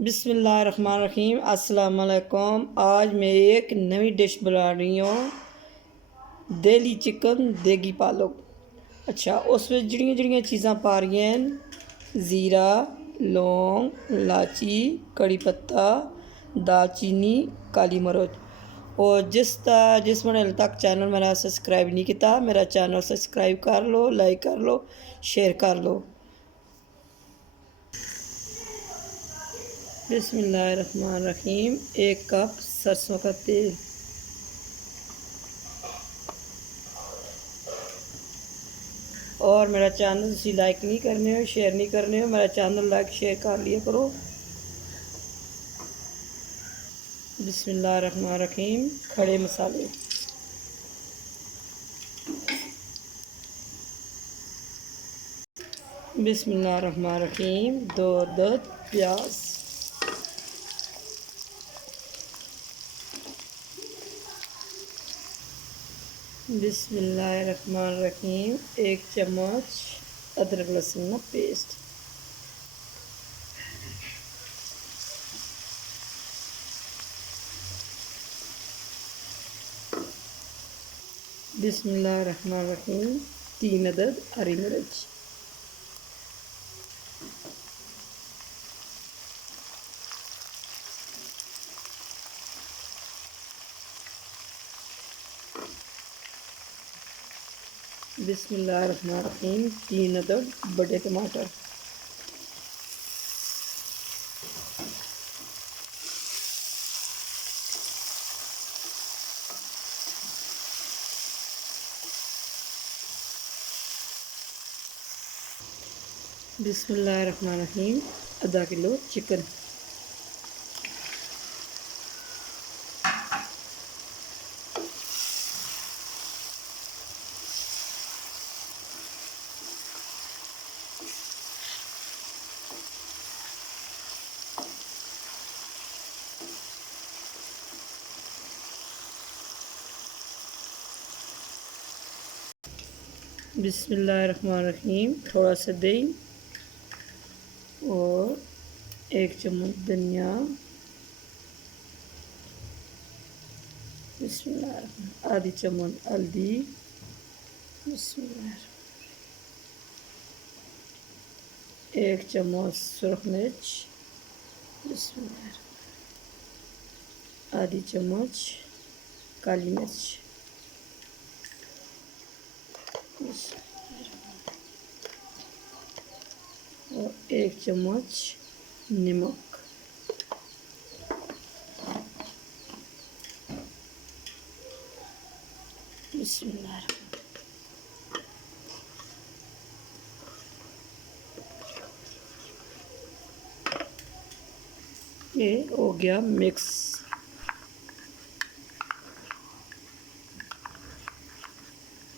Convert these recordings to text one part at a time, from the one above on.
बिस्मिल्लाहिर्रहमानिर्रहीम अस्सलाम वालेकुम। आज मैं एक नई डिश बना रही हूँ, देली चिकन देगी पालक। अच्छा, उसमें जड़ियाँ जड़ियाँ चीज़ां पा रही हैं, ज़ीरा, लौंग, इलाची, कड़ी पत्ता, दालचीनी, काली मिर्च। और जिस मैंने अभी तक चैनल मेरा सब्सक्राइब नहीं किया, मेरा चैनल सब्सक्राइब कर लो, लाइक कर लो, शेयर कर लो। बिस्मिल्लाहिर्रहमानिर्रहीम। 1 कप सरसों का तेल, और मेरा चैनल तुम लाइक नहीं करने हो, शेयर नहीं करने हो, मेरा चैनल लाइक शेयर कर लिया करो। बिस्मिल्लाहिर्रहमानिर्रहीम। खड़े मसाले, बिस्मिल्लाहिर्रहमानिर्रहीम। 2 अदद प्याज, बिस्मिल्लाहिर्रहमानिर्रहीम। 1 चम्मच अदरक लहसुन पेस्ट, बिस्मिल्लाहिर्रहमानिर्रहीम। 3 अदद हरी मिर्च, बिस्मिल्लाहिर्रहमानिर्रहीम। 3 अदद बड़े टमाटर, बिस्मिल्लाहिर्रहमानिर्रहीम। आधा किलो चिकन, बिस्मिल्लाहिर्रहमानिर्रहीम। थोड़ा सा दही और 1 चम्मच धनिया, बिस्मिल्लाह। आधी चम्मच हल्दी, बिस्मिल्लाह। 1 चम्मच सुरख मिर्च, बिस्मिल्लाह। आधी चम्मच काली मिर्च, और 1 चम्मच नमक, बिस्मिल्लाह। ये हो गया मिक्स।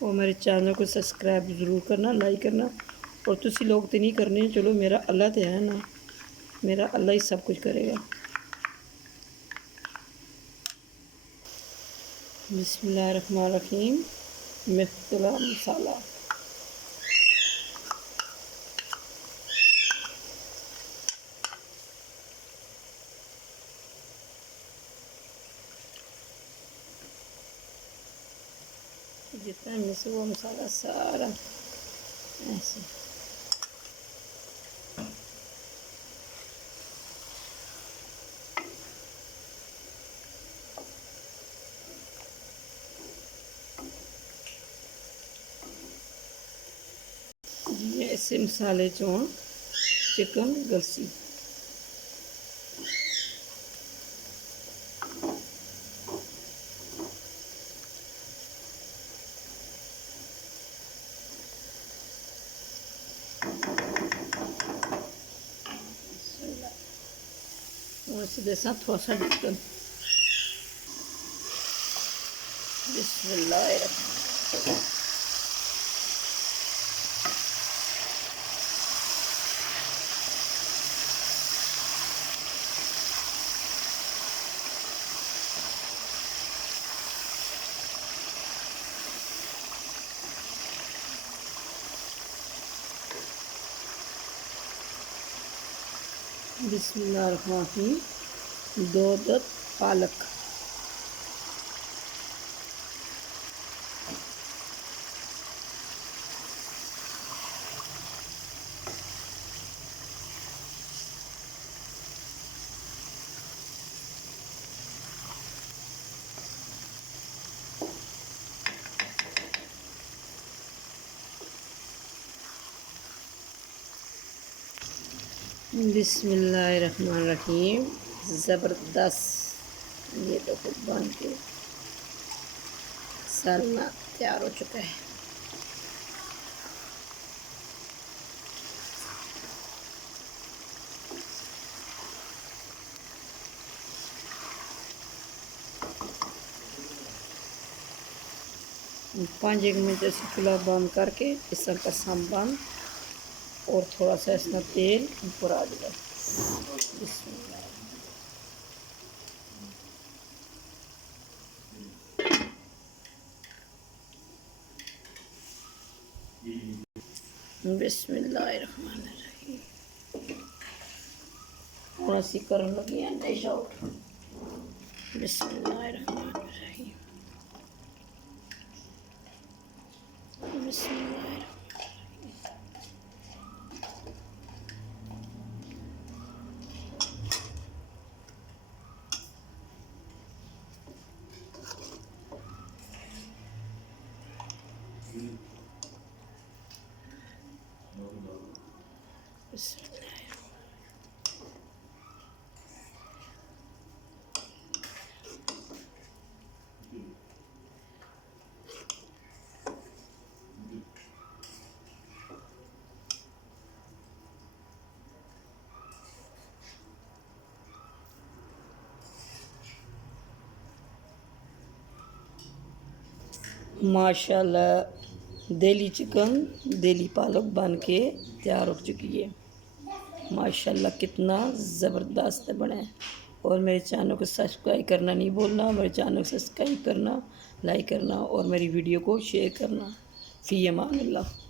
और मेरे चैनल को सब्सक्राइब ज़रूर करना, लाइक करना। और तुसी लोग तो नहीं करने, चलो मेरा अल्लाह तो है ना, मेरा अल्लाह ही सब कुछ करेगा। बिस्मिल्लाहिर्रहमानिर्रहीम। मिर्च मसाला, जितना मिस वो मसाला सारा ऐसे, ये ऐसे मसाले चों चिकन गलसी। और सीधे साथ थोड़ा सा ढक्कन। बिस्मिल्लाह। बिस्मिल्लाहिर्रहमानिर्रहीम। 2 अदद पालक। बिस्मिल्लाहिर्रहमानिर्रहीम। ज़बरदस्त, ये देखो बन के सालना तैयार हो चुका है। पाँच एक मिनट ऐसे चूल्हा बंद करके इसका कसम बंद और थोड़ा सा इसमें तेल ऊपर आ दिया। बिस्मिल्लाहिर्रहमानिर्रहीम। थोड़ा सी करने लगी है डिश आउट। बिस्मिल्लाहिर्रहमानिर्रहीम। बिस्मिल्लाहिर्रहमानिर्रहीम। माशाल्लाह दिल्ली चिकन दिल्ली पालक बन के तैयार हो चुकी है। माशाल्लाह कितना ज़बरदस्त बना है। और मेरे चैनल को सब्सक्राइब करना नहीं भूलना। मेरे चैनल को सब्सक्राइब करना, लाइक करना और मेरी वीडियो को शेयर करना। फ़ी अमान अल्लाह।